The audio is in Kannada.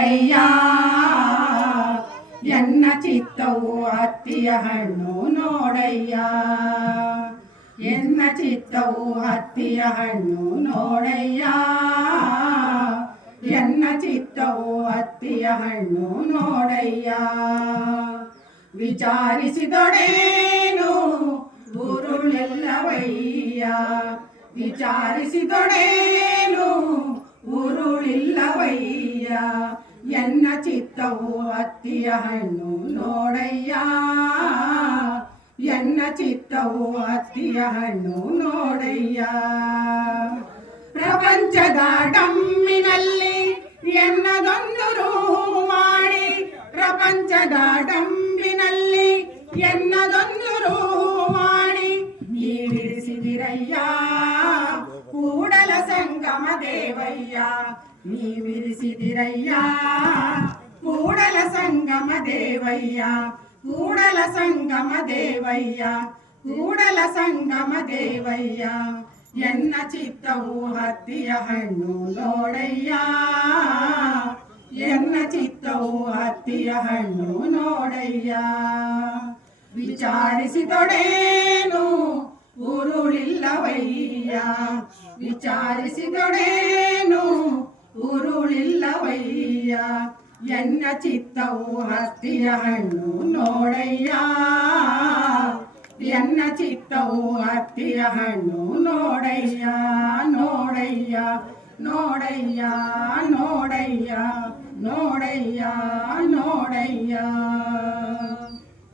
ಅಯ್ಯ ಎನ್ನ ಚಿತ್ತವು ಹತ್ತಿಯ ಹಣ್ಣು ನೋಡಯ್ಯ, ಎನ್ನ ಚಿತ್ತವು ಹತ್ತಿಯ ಹಣ್ಣು ನೋಡಯ್ಯ, ಎನ್ನ ಚಿತ್ತವು ಹತ್ತಿಯ ಹಣ್ಣು ನೋಡಯ್ಯ. ವಿಚಾರಿಸಿದೊಡೇನು ಉರುಳೆಲ್ಲವಯ್ಯ, ವಿಚಾರಿಸಿದೊಡೇನು ಉರುಳಿಲ್ಲವಯ್ಯ, ಎನ್ನ ಚಿತ್ತವು ಹತ್ತಿಯ ಹಣ್ಣು ನೋಡಯ್ಯ, ಎನ್ನ ಚಿತ್ತವು ಹತ್ತಿಯ ಹಣ್ಣು ನೋಡಯ್ಯ. ಪ್ರಪಂಚದ ಡಮ್ಮಿನಲ್ಲಿ ಎನ್ನದೊಂದು ರೂಪು ಮಾಡಿ, ಪ್ರಪಂಚದ ಡಂಬಿನಲ್ಲಿ ಎನ್ನದೊಂದು ರೂಪು ಮಾಡಿ, ನೀವಿರಿಸಿದಿರಯ್ಯ ಕೂಡಲ ಸಂಗಮ ದೇವಯ್ಯ, ನೀವಿರಿಸಿದಿರಯ್ಯ ಕೂಡಲ ಸಂಗಮ ದೇವಯ್ಯ, ಕೂಡಲ ಸಂಗಮ ದೇವಯ್ಯ, ಕೂಡಲ ಸಂಗಮ ದೇವಯ್ಯ. ಎನ್ನ ಚಿತ್ತವು ಹತ್ತಿಯ ಹಣ್ಣು ನೋಡಯ್ಯ, ಎನ್ನ ಚಿತ್ತವು ಹತ್ತಿಯ ಹಣ್ಣು ನೋಡಯ್ಯ. ವಿಚಾರಿಸಿದೊಡೇನು ಉರುಳಿಲ್ಲವಯ್ಯ, ವಿಚಾರಿಸಿದೊಡೇನು ಉರುಳಿಲ್ಲವಯ್ಯ, ಎನ್ನ ಚಿತ್ತವು ಹತ್ತಿಯ ಹಣ್ಣು ನೋಡಯ್ಯ, ಎನ್ನ ಚಿತ್ತವು ಹತ್ತಿಯ ಹಣ್ಣು ನೋಡಯ್ಯ, ನೋಡಯ್ಯ, ನೋಡಯ್ಯ, ನೋಡಯ್ಯ, ನೋಡಯ್ಯ, ನೋಡಯ್ಯ.